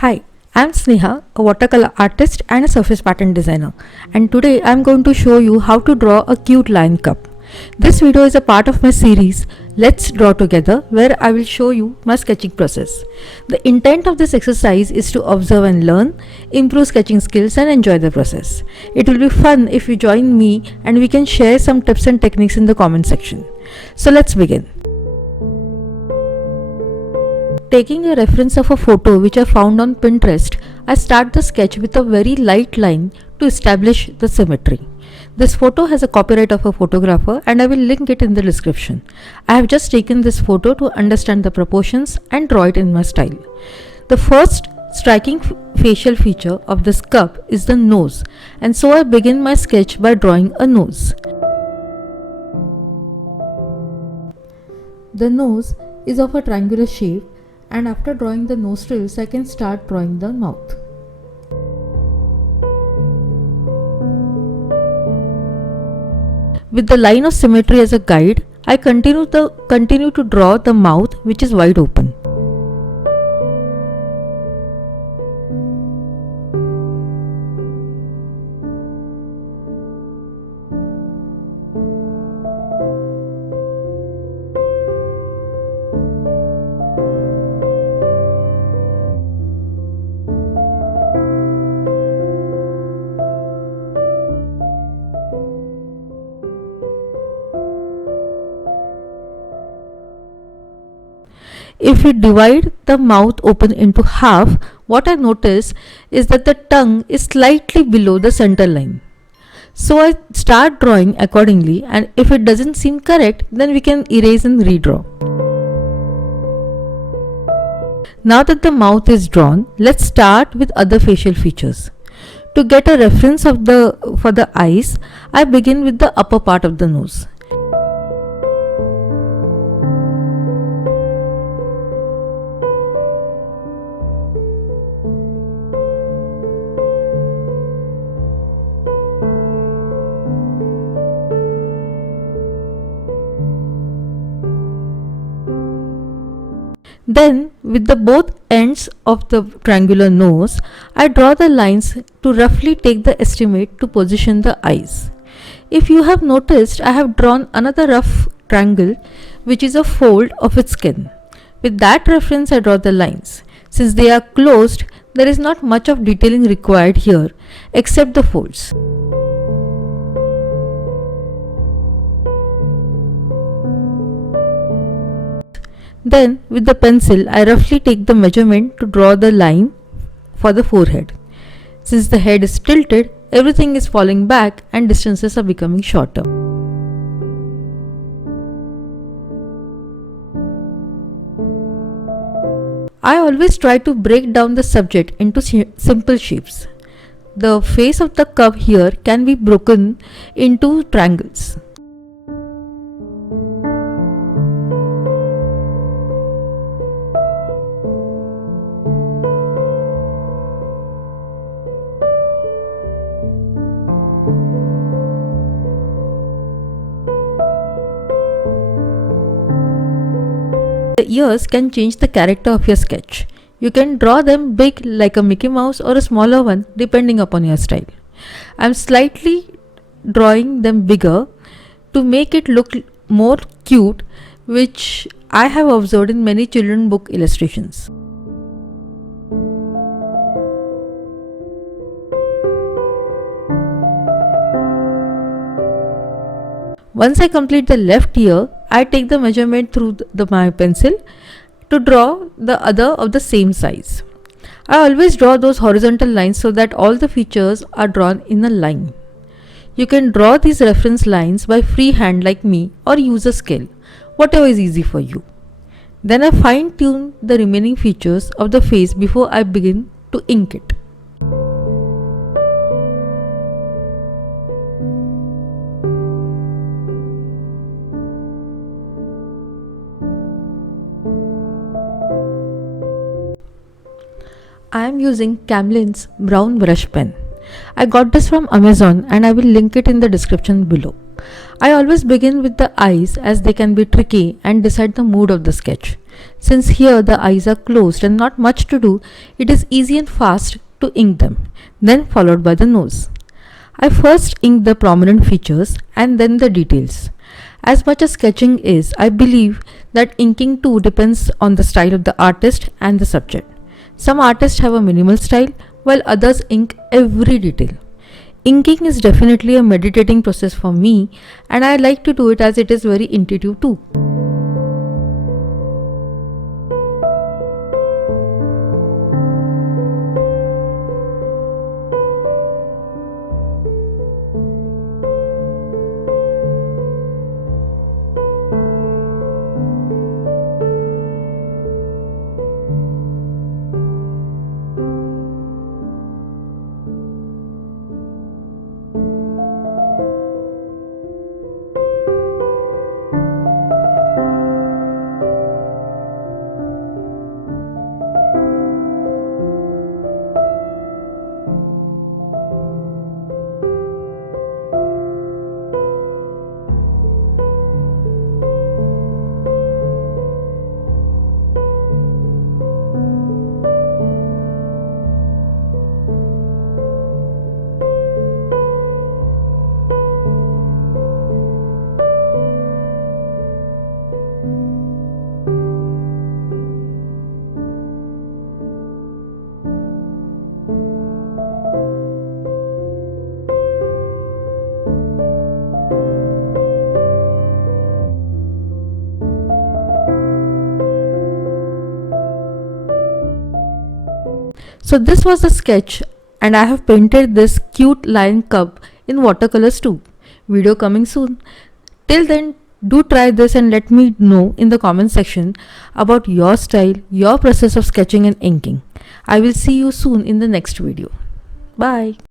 Hi, I'm Sneha, a watercolor artist and a surface pattern designer, and today I'm going to show you how to draw a cute lion cub. This video is a part of my series Let's Draw Together, where I will show you my sketching process. The intent of this exercise is to observe and learn, improve sketching skills and enjoy the process. It will be fun if you join me and we can share some tips and techniques in the comment section. So let's begin. Taking a reference of a photo which I found on Pinterest, I start the sketch with a very light line to establish the symmetry. This photo has a copyright of a photographer and I will link it in the description. I have just taken this photo to understand the proportions and draw it in my style. The first striking facial feature of this cub is the nose, and so I begin my sketch by drawing a nose. The nose is of a triangular shape, and after drawing the nostrils, I can start drawing the mouth. With the line of symmetry as a guide, I continue to draw the mouth, which is wide open. If we divide the mouth open into half, what I notice is that the tongue is slightly below the center line. So I start drawing accordingly, and if it doesn't seem correct, then we can erase and redraw. Now that the mouth is drawn, let's start with other facial features. To get a reference for the eyes, I begin with the upper part of the nose. Then, with the both ends of the triangular nose, I draw the lines to roughly take the estimate to position the eyes. If you have noticed, I have drawn another rough triangle which is a fold of its skin. With that reference, I draw the lines. Since they are closed, there is not much of detailing required here except the folds. Then, with the pencil, I roughly take the measurement to draw the line for the forehead. Since the head is tilted, everything is falling back and distances are becoming shorter. I always try to break down the subject into simple shapes. The face of the cub here can be broken into triangles. The ears can change the character of your sketch. You can draw them big like a Mickey Mouse or a smaller one depending upon your style. I am slightly drawing them bigger to make it look more cute, which I have observed in many children's book illustrations. Once I complete the left ear, I take the measurement through my pencil to draw the other of the same size. I always draw those horizontal lines so that all the features are drawn in a line. You can draw these reference lines by freehand like me or use a scale, whatever is easy for you. Then I fine tune the remaining features of the face before I begin to ink it. I am using Camlin's brown brush pen. I got this from Amazon and I will link it in the description below. I always begin with the eyes as they can be tricky and decide the mood of the sketch. Since here the eyes are closed and not much to do, it is easy and fast to ink them, then followed by the nose. I first ink the prominent features and then the details. As much as sketching is, I believe that inking too depends on the style of the artist and the subject. Some artists have a minimal style while others ink every detail. Inking is definitely a meditating process for me, and I like to do it as it is very intuitive too. So this was the sketch, and I have painted this cute lion cub in watercolors too. Video coming soon. Till then, do try this and let me know in the comment section about your style, your process of sketching and inking. I will see you soon in the next video. Bye.